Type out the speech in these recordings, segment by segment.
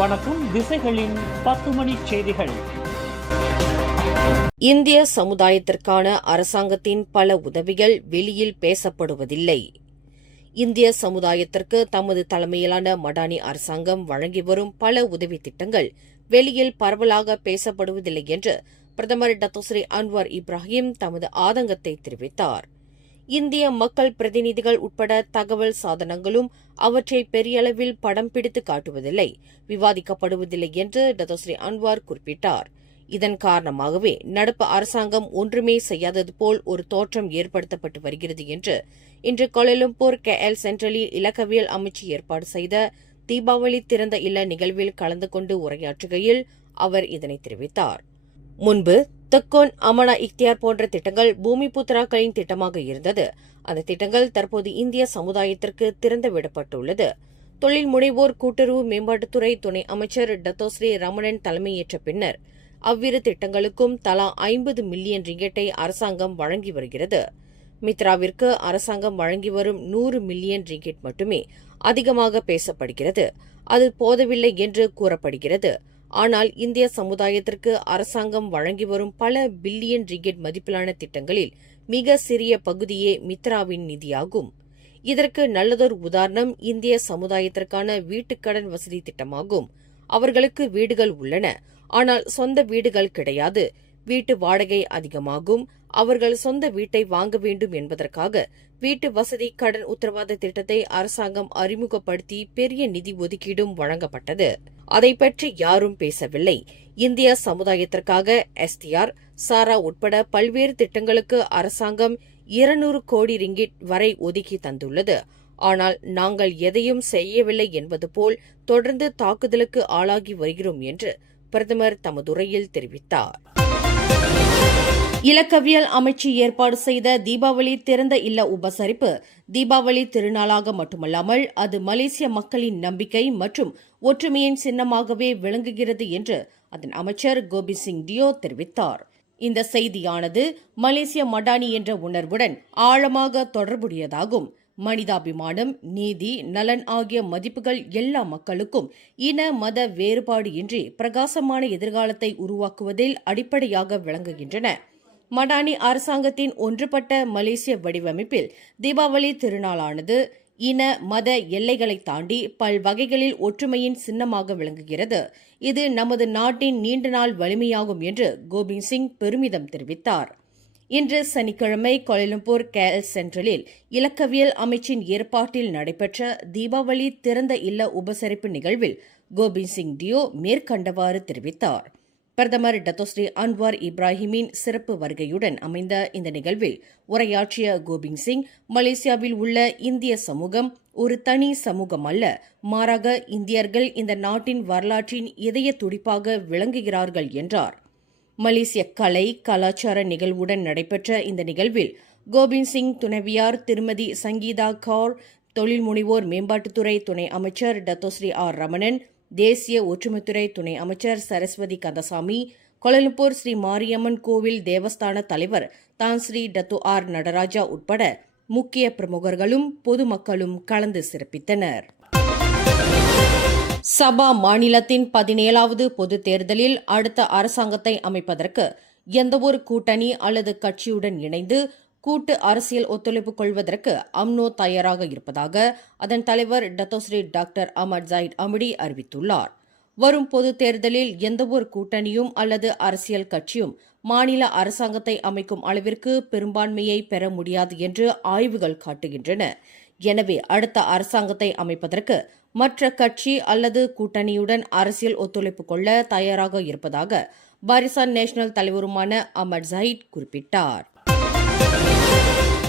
வணக்கம். திசைகளின் 10 மணி செய்திகள். இந்திய சமுதாயத்திற்கான அரசாங்கத்தின் பல உதவிகள் வெளியில் பேசப்படுவதில்லை. இந்திய சமுதாயத்திற்கு தமது தலைமையிலான மடானி அரசாங்கம் வழங்கி வரும் பல உதவி திட்டங்கள் வெளியில் பரவலாக பேசப்படுவதில்லை என்று பிரதமர் டத்தோஸ்ரீ அன்வார் இப்ராஹிம் தமது ஆதங்கத்தை தெரிவித்தார். இந்திய மக்கள் பிரதிநிதிகள் உட்பட தகவல் சாதனங்களும் அவற்றை பெரிய அளவில் படம் பிடித்து காட்டுவதில்லை, விவாதிக்கப்படுவதில்லை என்று டத்தோஸ்ரீ அன்வார் குறிப்பிட்டார். இதன் காரணமாகவே நடப்பு அரசாங்கம் ஒன்றுமே செய்யாதது போல் ஒரு தோற்றம் ஏற்படுத்தப்பட்டு வருகிறது என்று இன்று கோலாலம்பூர் KL சென்ட்ரலில் இலக்கவியல் அமைச்சு ஏற்பாடு செய்த தீபாவளி திறந்த இல்ல நிகழ்வில் கலந்து கொண்டு உரையாற்றுகையில் அவர் இதனை தெரிவித்தார். முன்பு தக்கோன் அமனா இக்தியார் போன்ற திட்டங்கள் பூமி புத்திராக்களின் திட்டமாக இருந்தது. அந்த திட்டங்கள் தற்போது இந்திய சமுதாயத்திற்கு திறந்துவிடப்பட்டுள்ளது. தொழில் முனைவோர் கூட்டுறவு மேம்பாட்டுத்துறை துணை அமைச்சர் டத்தோஸ்ரீ ரமணன் தலைமையேற்ற பின்னர் அவ்விரு திட்டங்களுக்கும் தலா 50 மில்லியன் ரிங்கெட்டை அரசாங்கம் வழங்கி வருகிறது. மித்ராவிற்கு அரசாங்கம் வழங்கி வரும் 100 மில்லியன் ரிங்கெட் மட்டுமே அதிகமாக பேசப்படுகிறது. அது போதவில்லை என்று கூறப்படுகிறது. ஆனால் இந்திய சமுதாயத்திற்கு அரசாங்கம் வழங்கி வரும் பல பில்லியன் ரிங்கெட் மதிப்பிலான திட்டங்களில் மிக சிறிய பகுதியே மித்ராவின் நிதியாகும். இதற்கு நல்லதொரு உதாரணம் இந்திய சமுதாயத்திற்கான வீட்டுக்கடன் வசதி திட்டமாகும். அவர்களுக்கு வீடுகள் உள்ளன, ஆனால் சொந்த வீடுகள் கிடையாது. வீட்டு வாடகை அதிகமாகும். அவர்கள் சொந்த வீட்டை வாங்க வேண்டும் என்பதற்காக வீட்டு வசதி கடன் உத்தரவாத திட்டத்தை அரசாங்கம் அறிமுகப்படுத்தி பெரிய நிதி ஒதுக்கீடும் வழங்கப்பட்டது. அதை பற்றி யாரும் பேசவில்லை. இந்திய சமுதாயத்திற்காக STR, சாரா உட்பட பல்வேறு திட்டங்களுக்கு அரசாங்கம் 200 கோடி ரிங்கிட் வரை ஒதுக்கி தந்துள்ளது. ஆனால் நாங்கள் எதையும் செய்யவில்லை என்பது போல் தொடர்ந்து தாக்குதலுக்கு ஆளாகி வருகிறோம் என்று பிரதமர் தமது உரையில் தெரிவித்தார். இலக்கவியல் அமைச்சு ஏற்பாடு செய்த தீபாவளி திறந்த இல்ல உபசரிப்பு தீபாவளி திருநாளாக மட்டுமல்லாமல் அது மலேசிய மக்களின் நம்பிக்கை மற்றும் ஒற்றுமையின் சின்னமாகவே விளங்குகிறது என்று அதன் அமைச்சர் கோபிந்த் சிங் டியோ தெரிவித்தார். இந்த செய்தியானது மலேசிய மடானி என்ற உணர்வுடன் ஆழமாக தொடர்புடையதாகும். மனிதாபிமானம், நீதி, நலன் ஆகிய மதிப்புகள் எல்லா மக்களுக்கும் இன மத வேறுபாடு இன்றி பிரகாசமான எதிர்காலத்தை உருவாக்குவதில் அடிப்படையாக விளங்குகின்றன. மடானி அரசாங்கத்தின் ஒன்றுபட்ட மலேசிய வடிவமைப்பில் தீபாவளி திருநாளானது இன மத எல்லைகளை தாண்டி பல்வகைகளில் ஒற்றுமையின் சின்னமாக விளங்குகிறது. இது நமது நாட்டின் நீண்ட நாள் வலிமையாகும் என்று கோபிந்த் சிங் பெருமிதம் தெரிவித்தார். இன்று சனிக்கிழமை கோலாலம்பூர் KL சென்ட்ரலில் இலக்கவியல் அமைச்சின் ஏற்பாட்டில் நடைபெற்ற தீபாவளி திறந்த இல்ல உபசரிப்பு நிகழ்வில் கோபிந்த் சிங் டியோ மேற்கண்டவாறு தெரிவித்தார். பிரதமர் டத்தோஸ்ரீ அன்வார் இப்ராஹிமின் சிறப்பு வருகையுடன் அமைந்த இந்த நிகழ்வில் உரையாற்றிய கோபிந்த் சிங், மலேசியாவில் உள்ள இந்திய சமூகம் ஒரு தனி சமூகம் அல்ல, மாறாக இந்தியர்கள் இந்த நாட்டின் வரலாற்றின் இதய துடிப்பாக விளங்குகிறார்கள் என்றார். மலேசிய கலை கலாச்சார நிகழ்வுடன் நடைபெற்ற இந்த நிகழ்வில் கோபிந்த் சிங் துணைவியார் திருமதி சங்கீதா கவுர், தொழில் முனைவோர் மேம்பாட்டுத்துறை துணை அமைச்சர் டத்தோஸ்ரீ ரமணன், தேசிய ஒற்றுமைத்துறை துணை அமைச்சர் சரஸ்வதி கந்தசாமி, கோலாலம்பூர் ஸ்ரீ மாரியம்மன் கோவில் தேவஸ்தான தலைவர் தான் ஸ்ரீ டத்து நடராஜா உட்பட முக்கிய பிரமுகர்களும் பொதுமக்களும் கலந்து சிறப்பித்தனர். சபா மாநிலத்தின் 17வது பொதுத் தேர்தலில் அடுத்த அரசாங்கத்தை அமைப்பதற்கு எந்தவொரு கூட்டணி அல்லது கட்சியுடன் இணைந்து கூட்டு அரசியல் ஒத்துழைப்பு கொள்வதற்கு அம்னோ தயாராக இருப்பதாக அதன் தலைவர் டத்தோஸ்ரீ டாக்டர் அமட் ஜாயிட் அமிடி அறிவித்துள்ளார். வரும் பொதுத் தேர்தலில் எந்தவொரு கூட்டணியும் அல்லது அரசியல் கட்சியும் மாநில அரசாங்கத்தை அமைக்கும் அளவிற்கு பெரும்பான்மையை பெற முடியாது என்று ஆய்வுகள் காட்டுகின்றன. எனவே அடுத்த அரசாங்கத்தை அமைப்பதற்கு மற்ற கட்சி அல்லது கூட்டணியுடன் அரசியல் ஒத்துழைப்பு கொள்ள தயாராக இருப்பதாக பாரிசான் நேஷனல் தலைவருமான அமட் ஜாயிட் குறிப்பிட்டார்.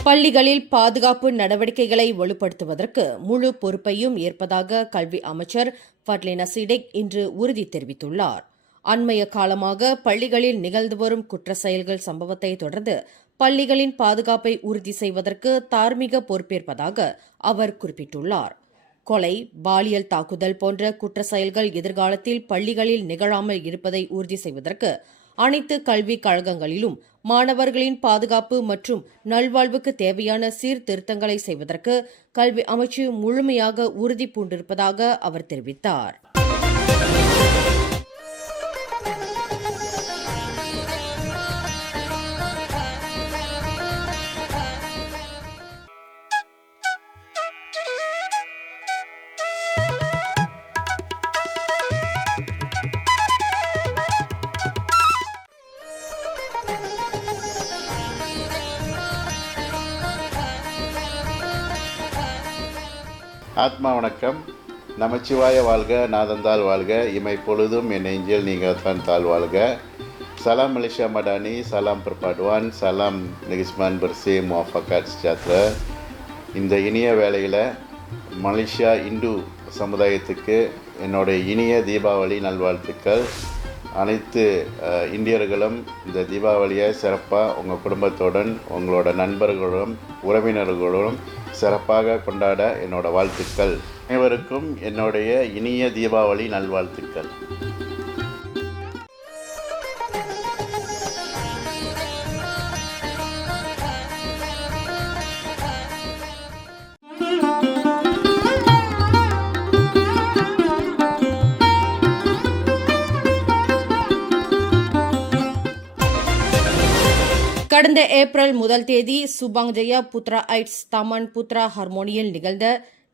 பள்ளிகளில் பாதுகாப்பு நடவடிக்கைகளை வலுப்படுத்துவதற்கு முழு பொறுப்பையும் ஏற்பதாக கல்வி அமைச்சர் ஃபட்லினா சிடெக் இன்று உறுதி தெரிவித்துள்ளார். அண்மைய காலமாக பள்ளிகளில் நிகழ்ந்து வரும் குற்ற செயல்கள் சம்பவத்தை தொடர்ந்து பள்ளிகளின் பாதுகாப்பை உறுதி செய்வதற்கு தார்மீக பொறுப்பேற்பதாக அவர் குறிப்பிட்டுள்ளார். கொலை, பாலியல் தாக்குதல் போன்ற குற்ற செயல்கள் எதிர்காலத்தில் பள்ளிகளில் நிகழாமல் இருப்பதை உறுதி செய்வதற்கு அனைத்து கல்விக் கழகங்களிலும் மாணவர்களின் பாதுகாப்பு மற்றும் நல்வாழ்வுக்கு தேவையான சீர்திருத்தங்களை செய்வதற்கு கல்வி அமைச்சு முழுமையாக உறுதி பூண்டிருப்பதாக அவர் தெரிவித்தார். ஆத்மா வணக்கம். நமச்சிவாய வாழ்க, நாதந்தால் வாழ்க, இமை பொழுதும் என் நெஞ்சில் நீங்கள் தான் தாழ் வாழ்க. Salam Malaysia Madani, salam perpaduan, salam Negusman bersih muafakat sejahtera. இந்த இனிய வேளையில் மலேசியா இந்து சமுதாயத்துக்கு என்னுடைய இனிய தீபாவளி நல்வாழ்த்துக்கள். அனைத்து இந்தியர்களும் இந்த தீபாவளியை சிறப்பாக உங்கள் குடும்பத்துடன், உங்களோட நண்பர்களுடன், உறவினர்களுடன் சிறப்பாக கொண்டாட என்னோட வாழ்த்துக்கள். அனைவருக்கும் என்னுடைய இனிய தீபாவளி நல்வாழ்த்துக்கள். கடந்த ஏப்ரல் 1 தேதி சுபாங் ஜெயா புத்ரா ஐட்ஸ் தமன் புத்ரா ஹார்மோனியில் நிகழ்ந்த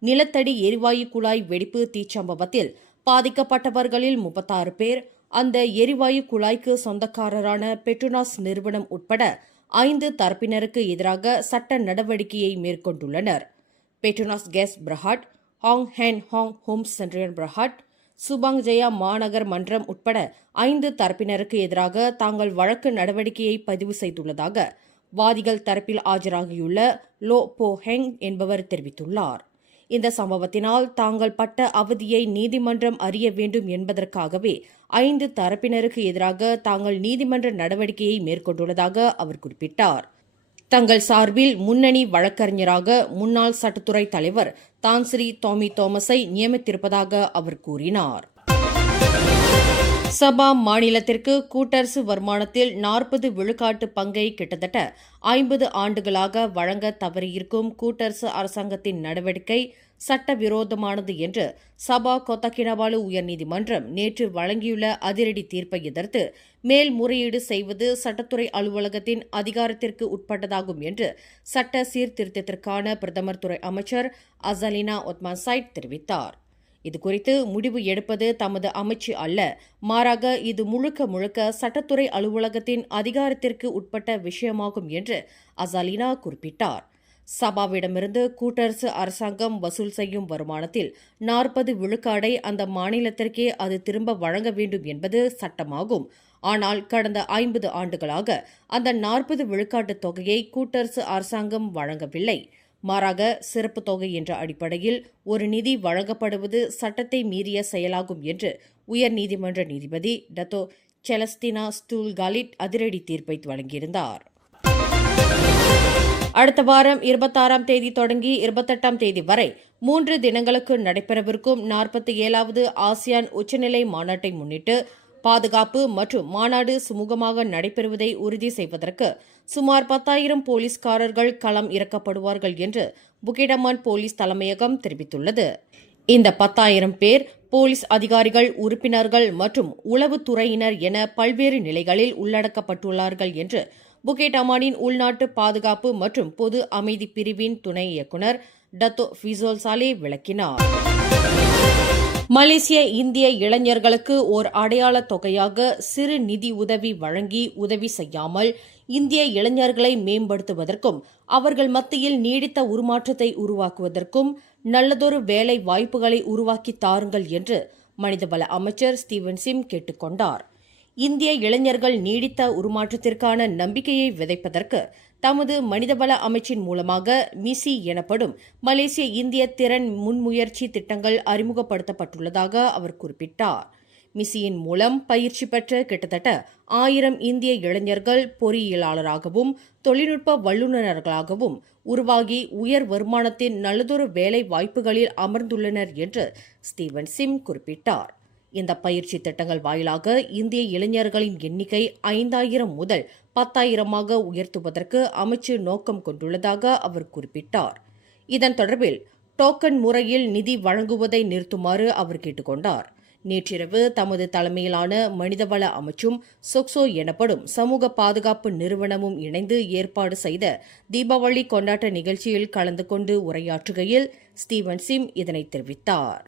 நிலத்தடி எரிவாயு குழாய் வெடிப்பு தீச்சம்பவத்தில் பாதிக்கப்பட்டவர்களில் 36 பேர் அந்த எரிவாயு குழாய்க்கு சொந்தக்காரரான பெட்ரோனாஸ் நிறுவனம் உட்பட 5 தரப்பினருக்கு எதிராக சட்ட நடவடிக்கையை மேற்கொண்டுள்ளனர். பெட்ரோனாஸ் கேஸ் பிரஹாட், ஹாங் ஹேன் ஹாங் ஹோம்ஸ் சென்ட்ரியன் பிரஹாட், சுபாங் ஜெயா மாநகர் மன்றம் உட்பட 5 தரப்பினருக்கு எதிராக தாங்கள் வழக்கு நடவடிக்கையை பதிவு செய்துள்ளதாக வாதிகள் தரப்பில் ஆஜராகியுள்ள லோ போ ஹெங் என்பவர் தெரிவித்துள்ளார். இந்த சம்பவத்தினால் தாங்கள் பட்ட அவதியை நீதிமன்றம் அறிய வேண்டும் என்பதற்காகவே 5 தரப்பினருக்கு எதிராக தாங்கள் நீதிமன்ற நடவடிக்கையை மேற்கொண்டுள்ளதாக அவர் குறிப்பிட்டார். தங்கள் சார்பில் முன்னணி வழக்கறிஞராக முன்னாள் சட்டத்துறை தலைவர் தான்ஸ்ரீ டோமி தோமஸை நியமித்திருப்பதாக அவர் கூறினார். சபா மாநிலத்திற்கு கூட்டரசு வருமானத்தில் 40 விழுக்காட்டு பங்கை கிட்டத்தட்ட 50 ஆண்டுகளாக வழங்க தவறியிருக்கும் கூட்டரசு அரசாங்கத்தின் நடவடிக்கை சட்டவிரோதமானது என்று சபா கொத்தகினபாலு உயர்நீதிமன்றம் நேற்று வழங்கியுள்ள அதிரடி தீர்ப்பை எதிர்த்து மேல்முறையீடு செய்வது சட்டத்துறை அலுவலகத்தின் அதிகாரத்திற்கு உட்பட்டதாகும் என்று சட்ட சீர்திருத்தத்திற்கான பிரதமர் துறை அமைச்சர் அசலினா ஒத்மான் சைட் தெரிவித்தார். இதுகுறித்து முடிவு எடுப்பது தமது அமைச்சு அல்ல, மாறாக இது முழுக்க முழுக்க சட்டத்துறை அலுவலகத்தின் அதிகாரத்திற்கு உட்பட்ட விஷயமாகும் என்று அசாலினா குறிப்பிட்டார். சபாவிடமிருந்து கூட்டரசு அரசாங்கம் வசூல் செய்யும் வருமானத்தில் 40 விழுக்காடை அந்த மாநிலத்திற்கே அது திரும்ப வழங்க வேண்டும் என்பது சட்டமாகும். ஆனால் கடந்த 50 ஆண்டுகளாக அந்த 40 விழுக்காட்டு தொகையை கூட்டரசு அரசாங்கம் வழங்கவில்லை. மாறாக சிறப்பு தொகை என்ற அடிப்படையில் ஒரு நிதி வழங்கப்படுவது சட்டத்தை மீறிய செயலாகும் என்று உயர்நீதிமன்ற நீதிபதி டத்தோ செலஸ்டினா ஸ்டூல் காலிட் அதிரடி தீர்ப்பை வழங்கியிருந்தார். அடுத்த வாரம் 26ஆம் தேதி தொடங்கி 28ஆம் தேதி வரை 3 தினங்களுக்கு நடைபெறவிருக்கும் 47வது ஆசியான் உச்சநிலை மாநாட்டை முன்னிட்டு பாதுகாப்பு மற்றும் மாநாடு சுமூகமாக நடைபெறுவதை உறுதி செய்வதற்கு சுமார் 10,000 போலீஸ்காரர்கள் களம் இறக்கப்படுவார்கள் என்று புகிடமான் போலீஸ் தலைமையகம் தெரிவித்துள்ளது. இந்த 10,000 பேர் போலீஸ் அதிகாரிகள், உறுப்பினர்கள் மற்றும் உளவுத்துறையினர் என பல்வேறு நிலைகளில் உள்ளடக்கப்பட்டுள்ளார்கள் என்று புகேட் அமானின் உள்நாட்டு பாதுகாப்பு மற்றும் பொது அமைதி பிரிவின் துணை இயக்குநர் டத்தோ ஃபிசோல் சாலே விளக்கினார். மலேசிய இந்திய இளைஞர்களுக்கு ஓர் அடையாள தொகையாக சிறு நிதி உதவி வழங்கி உதவி செய்யாமல் இந்திய இளைஞர்களை மேம்படுத்துவதற்கும் அவர்கள் மத்தியில் நீடித்த உருமாற்றத்தை உருவாக்குவதற்கும் நல்லதொரு வேலை வாய்ப்புகளை உருவாக்கி தாருங்கள் என்று மனிதவள அமைச்சர் ஸ்டீவன் சிம் கேட்டுக் கொண்டார். இந்திய இளைஞர்கள் நீடித்த உருமாற்றத்திற்கான நம்பிக்கையை விதைப்பதற்கு தமது மனிதவள அமைச்சின் மூலமாக மிசி எனப்படும் மலேசிய இந்திய திறன் முன்முயற்சி திட்டங்கள் அறிமுகப்படுத்தப்பட்டுள்ளதாக அவர் குறிப்பிட்டார். மிசியின் மூலம் பயிற்சி பெற்ற கிட்டத்தட்ட 1000 இந்திய இளைஞர்கள் பொறியியலாளராகவும் தொழில்நுட்ப வல்லுநர்களாகவும் உருவாகி உயர் வருமானத்தின் நல்லதொரு வேலை வாய்ப்புகளில் அமர்ந்துள்ளனர் என்று ஸ்டீவன் சிம் குறிப்பிட்டார். இந்த பயிற்சி திட்டங்கள் வாயிலாக இந்திய இளைஞர்களின் எண்ணிக்கை 5,000 முதல் 10,000 உயர்த்துவதற்கு அமைச்சு நோக்கம் கொண்டுள்ளதாக அவர் குறிப்பிட்டார். இதன் தொடர்பில் டோக்கன் முறையில் நிதி வழங்குவதை நிறுத்துமாறு அவர் கேட்டுக் கொண்டார். நேற்றிரவு தமது தலைமையிலான மனிதவள அமைச்சும் சொக்சோ எனப்படும் சமூக பாதுகாப்பு நிறுவனமும் இணைந்து ஏற்பாடு செய்த தீபாவளி கொண்டாட்ட நிகழ்ச்சியில் கலந்து கொண்டு உரையாற்றுகையில் ஸ்டீவன் சிம் இதனை தெரிவித்தார்.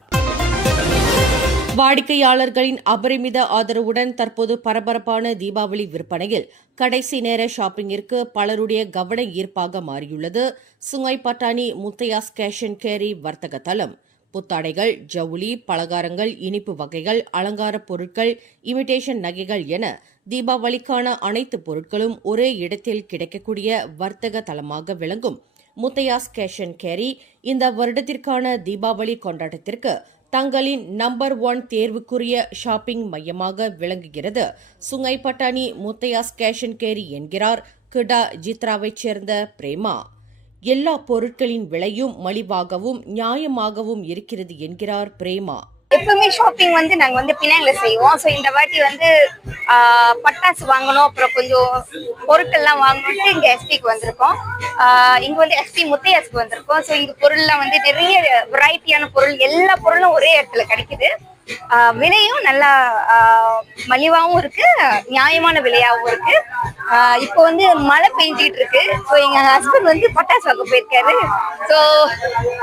வாடிக்கையாளர்களின் அபரிமித ஆதரவுடன் தற்போது பரபரப்பான தீபாவளி விற்பனையில் கடைசி நேர ஷாப்பிங்கிற்கு பலருடைய கவன ஈர்ப்பாக மாறியுள்ளது சுங்காய் பட்டாணி முத்தையாஸ் கேஷ் அண்ட் கேரி வர்த்தக தளம். புத்தாடைகள், ஜவுளி, பலகாரங்கள், இனிப்பு வகைகள், அலங்கார பொருட்கள், இமிடேஷன் நகைகள் என தீபாவளிக்கான அனைத்து பொருட்களும் ஒரே இடத்தில் கிடைக்கக்கூடிய வர்த்தக தளமாக விளங்கும் முத்தையாஸ் கேஷ் அண்ட் கேரி இந்த வருடத்திற்கான தீபாவளி கொண்டாட்டத்திற்கு தங்களின் நம்பர் 1 தேர்வுக்குரிய ஷாப்பிங் மையமாக விளங்குகிறது சுங்காய் பட்டாணி முத்தையாஸ் கேஷ் அண்ட் கேரி என்கிறார் கிடா ஜித்ராவைச் சேர்ந்த பிரேமா. எல்லா பொருட்களின் விலையும் மலிவாகவும் நியாயமாகவும் இருக்கிறது என்கிறார் பிரேமா. எப்பவுமே ஷாப்பிங் நாங்க பினாங்ல செய்வோம். ஸோ இந்த வாட்டி பட்டாசு வாங்கணும், அப்புறம் கொஞ்சம் பொருட்கள்லாம் வாங்கணும்ட்டு இங்க எஸ்பிக்கு வந்திருக்கோம். இங்க எஸ்பி முத்தையாஸ்க்கு வந்திருக்கோம். ஸோ இங்க பொருள்லாம் நிறைய வெரைட்டியான பொருள், எல்லா பொருளும் ஒரே இடத்துல கிடைக்குது. விலையும் நல்லா மலிவாகவும் இருக்கு, நியாயமான விலையாகவும் இருக்கு. இப்போ மழை பெஞ்சிட்டு இருக்கு. ஸோ எங்க ஹஸ்பண்ட் பட்டாசு வாங்க போயிருக்காரு. ஸோ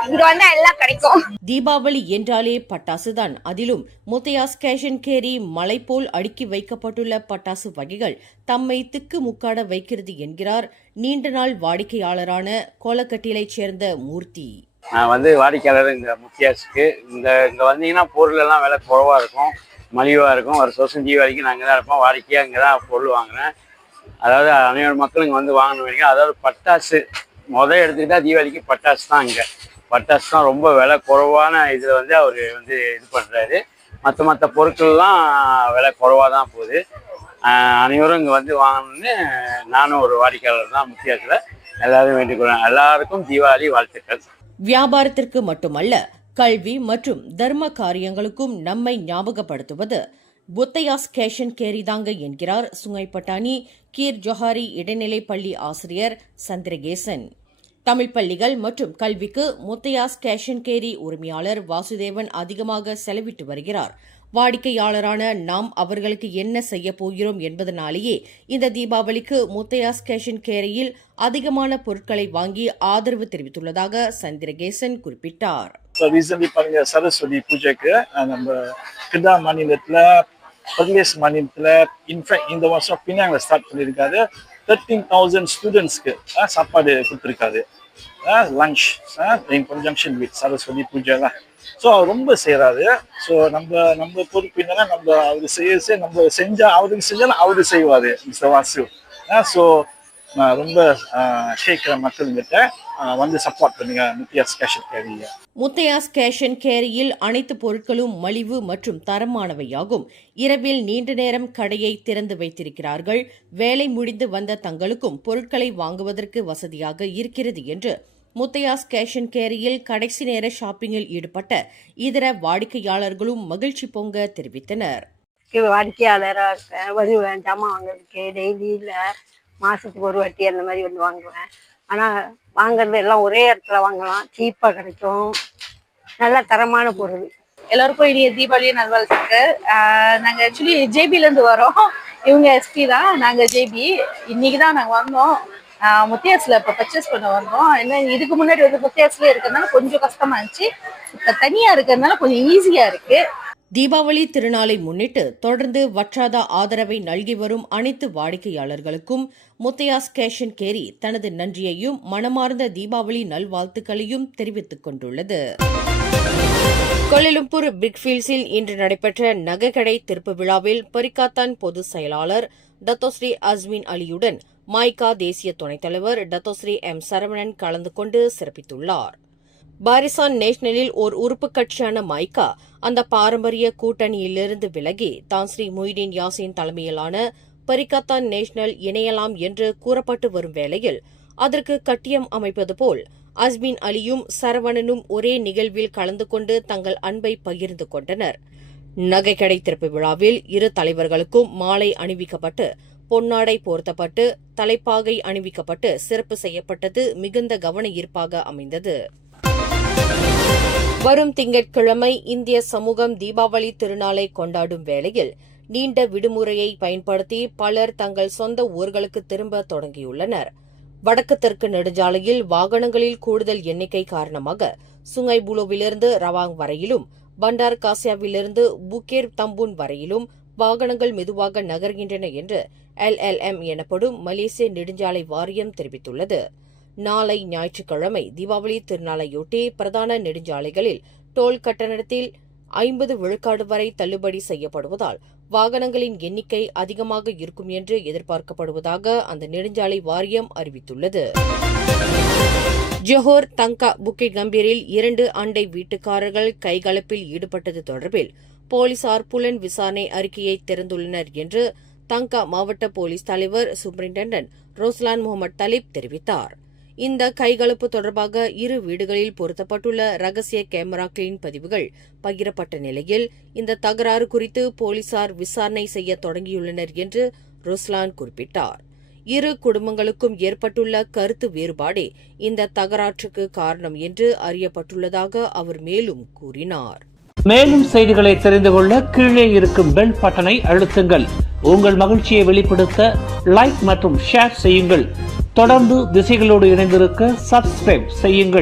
இங்க எல்லாம் கிடைக்கும். தீபாவளி என்றாலே பட்டாசுதான். அதிலும் முத்தையாஸ் கேஷ் அண்ட் கேரி மலை போல் அடுக்கி வைக்கப்பட்டுள்ள பட்டாசு வகைகள் தம்மை திக்கு முக்காட வைக்கிறது என்கிறார் நீண்ட நாள் வாடிக்கையாளரான கோலக்கட்டிலைச் சேர்ந்த மூர்த்தி. நான் வாடிக்கையாளர் இந்த முத்தியாஸுக்கு இங்கே வந்தீங்கன்னா பொருள் எல்லாம் விலை குறைவாக இருக்கும், மலிவாக இருக்கும். ஒரு வருஷம் தீபாவளிக்கு நான் இங்கே தான் இருப்போம். வாடிக்கையாக இங்கே தான் பொருள் வாங்குறேன். அதாவது அனைவரு மக்களும் இங்கே வாங்கணும் வரைக்கும். அதாவது பட்டாசு எடுத்துக்கிட்டால் தீபாவளிக்கு பட்டாசு தான். இங்கே பட்டாசு தான் ரொம்ப விலை குறைவான இதில் அவர் இது பண்ணுறாரு. மற்ற பொருட்கள்லாம் விலை குறைவாக தான் போகுது. அனைவரும் இங்கே வாங்கணும்னு நானும் ஒரு வாடிக்கையாளர் தான் முத்தியாஸில். எல்லாரும் வேண்டிக்கொள்கிறேன். எல்லாருக்கும் தீபாவளி வாழ்த்துக்கள். வியாபாரத்திற்கு மட்டுமல்ல, கல்வி மற்றும் தர்ம காரியங்களுக்கும் நம்மை ஞாபகப்படுத்துவது முத்தையாஸ் கேஷ் அண்ட் கேரி தாங்க என்கிறார் சுங்காய் பட்டாணி கீர் ஜொஹாரி இடைநிலைப் பள்ளி ஆசிரியர் சந்திரகேசன். தமிழ் பள்ளிகள் மற்றும் கல்விக்கு முத்தையாஸ் கேஷ் அண்ட் கேரி உரிமையாளர் வாசுதேவன் அதிகமாக செலவிட்டு வருகிறார். வாடிக்கையாளரான நாம் அவர்களுக்கு என்ன செய்ய போகிறோம் என்பதனாலேயே இந்த தீபாவளிக்கு முத்தையாஸ் கேஷ் அண்ட் கேரியில் அதிகமான பொருட்களை வாங்கி ஆதரவு தெரிவித்துள்ளதாக சந்திரகேசன் குறிப்பிட்டார். சரஸ்வதி பூஜைக்கு நம்ம கிடா மாநிலத்தில் பர்லேஸ் மாநிலத்தில் இன்ஃபேக்ட் இந்த வருஷம் பினாங்ல ஸ்டார்ட் பண்ணியிருக்காரு. 13,000 ஸ்டூடெண்ட்ஸ்க்கு சாப்பாடு கொடுத்துருக்காரு. Lunch in conjunction with Saraswati Puja. So அவர் ரொம்ப செய்கிறாரு. ஸோ நம்ம பொறுப்பு என்னன்னா, நம்ம அவர் நம்ம செஞ்சால் அவருக்கு செஞ்சாலும் அவரு செய்வார் மிஸ்டர் வாசு. ஸோ நான் ரொம்ப கேட்குற மக்கள்கிட்ட சப்போர்ட் பண்ணுங்க Muthaiyas cash and carry. Muthaiyas cash and கேரியில் அனைத்து பொருட்களும் மலிவு மற்றும் தரமானவையாகும். இரவில் நீண்ட நேரம் கடையை திறந்து வைத்திருக்கிறார்கள். வேலை முடிந்து வந்த தங்களுக்கும் பொருட்களை வாங்குவதற்கு வசதியாக இருக்கிறது என்று முத்தையாஸ் கேஷ் அண்ட் கேரியில் கடைசி நேர ஷாப்பிங்கில் ஈடுபட்ட இதர வாடிக்கையாளர்களும் மகிழ்ச்சி பொங்க தெரிவித்தனர். வாடிக்கையாளராக இருப்பேன், வருவேன் ஜாமான் வாங்குறதுக்கு. டெய்லி இல்லை, மாசத்துக்கு ஒரு வாட்டி அந்த மாதிரி வாங்குவேன். ஆனால் வாங்குறது எல்லாம் ஒரே இடத்துல வாங்கலாம், சீப்பாக கிடைக்கும், நல்ல தரமான பொருள். எல்லாருக்கும் இனிய தீபாவளி நல்வாழ்த்துக்கு. நாங்கள் ஆக்சுவலி ஜேபிலேருந்து வரோம். இவங்க எஸ்பி தான், நாங்கள் ஜேபி. இன்னைக்கு தான் நாங்கள் வந்தோம். முத்தையாஸ்ல இப்போ பர்ச்சேஸ் பண்ண வந்தோம். ஏன்னா இதுக்கு முன்னாடி முத்தையாஸ்ல இருக்கிறதுனால கொஞ்சம் கஷ்டமா இருந்துச்சு. இப்போ தனியா இருக்கிறதுனால கொஞ்சம் ஈஸியா இருக்கு. தீபாவளி திருநாளை முன்னிட்டு தொடர்ந்து வற்றாத ஆதரவை நல்கி வரும் அனைத்து வாடிக்கையாளர்களுக்கும் முத்தையாஸ் கேஷ் அண்ட் கேரி தனது நன்றியையும் மனமார்ந்த தீபாவளி நல்வாழ்த்துக்களையும் தெரிவித்துக் கொண்டுள்ளது. கோலாலம்பூர் பிக்ஃபீல்ட்ஸில் இன்று நடைபெற்ற நகைக்கடை திறப்பு விழாவில் பரிக்காத்தான் பொதுச் செயலாளர் டத்தோஸ்ரீ அஸ்மின் அலியுடன் மாய்கா தேசிய துணைத் தலைவர் டத்தோஸ்ரீ எம் சரவணன் கலந்து கொண்டு சிறப்பித்துள்ளார். பாரிசான் நேஷனலில் ஓர் உறுப்பு கட்சியான மாய்கா அந்த பாரம்பரிய கூட்டணியிலிருந்து விலகி தான் ஸ்ரீ மொய்தீன் யாசின் தலைமையிலான பரிக்காத்தான் நேஷனல் இணையலாம் என்று கூறப்பட்டு வரும் வேளையில் அதற்கு கட்டியம் அமைப்பது போல் அஸ்மின் அலியும் சரவணனும் ஒரே நிகழ்வில் கலந்து கொண்டு தங்கள் அன்பை பகிர்ந்து கொண்டனர். நகைக்கடை திறப்பு விழாவில் இரு தலைவர்களுக்கும் மாலை அணிவிக்கப்பட்டு பொன்னாடை போர்த்தப்பட்டு தலைப்பாகை அணிவிக்கப்பட்டு சிறப்பு செய்யப்பட்டது மிகுந்த கவன ஈர்ப்பாக அமைந்தது. வரும் திங்கட்கிழமை இந்திய சமூகம் தீபாவளி திருநாளை கொண்டாடும் வேளையில் நீண்ட விடுமுறையை பயன்படுத்தி பலர் தங்கள் சொந்த ஊர்களுக்கு திரும்ப தொடங்கியுள்ளனர். வடக்கு தெற்கு நெடுஞ்சாலையில் வாகனங்களில் கூடுதல் எண்ணிக்கை காரணமாக சுங்காய் புலோவிலிருந்து ரவாங் வரையிலும் பண்டார் காசியாவிலிருந்து புக்கேர் தம்பூன் வரையிலும் வாகனங்கள் மெதுவாக நகர்கின்றன என்று LLM எனப்படும் மலேசிய நெடுஞ்சாலை வாரியம் தெரிவித்துள்ளது. நாளை ஞாயிற்றுக்கிழமை தீபாவளி திருநாளையொட்டி பிரதான நெடுஞ்சாலைகளில் டோல் கட்டணத்தில் 50 விழுக்காடு வரை தள்ளுபடி செய்யப்படுவதால் வாகனங்களின் எண்ணிக்கை அதிகமாக இருக்கும் என்று எதிர்பார்க்கப்படுவதாக அந்த நெடுஞ்சாலை வாரியம் அறிவித்துள்ளது. ஜொஹோர் தங்கா புக்கிட் கம்பீரில் 2 அண்டை வீட்டுக்காரர்கள் கைகலப்பில் ஈடுபட்டது தொடர்பில் போலீசார் புலன் விசாரணை அறிக்கையை திறந்துள்ளனர் என்று தங்கா மாவட்ட போலீஸ் தலைவர் சூப்பரிண்டென்டன்ட் ரோஸ்லான் முகமது தலீப் தெரிவித்தார். இந்த கைகலப்பு தொடர்பாக இரு வீடுகளில் பொருத்தப்பட்டுள்ள ரகசிய கேமராக்களின் பதிவுகள் பகிரப்பட்ட நிலையில் இந்த தகராறு குறித்து போலீசார் விசாரணை செய்ய தொடங்கியுள்ளனர் என்று ரோஸ்லான் குறிப்பிட்டார். இரு குடும்பங்களுக்கும் ஏற்பட்டுள்ள கருத்து வேறுபாடே இந்த தகராற்றுக்கு காரணம் என்று அறியப்பட்டுள்ளதாக அவர் மேலும் கூறினார். மேலும் செய்திகளை தெரிந்து கொள்ள கீழே இருக்கும் பெல் பட்டனை அழுத்துங்கள். உங்கள் மகிழ்ச்சியை வெளிப்படுத்த லைக் மற்றும் ஷேர் செய்யுங்கள். தொடர்ந்து திசைகளோடு இணைந்திருக்க சப்ஸ்கிரைப் செய்யுங்கள்.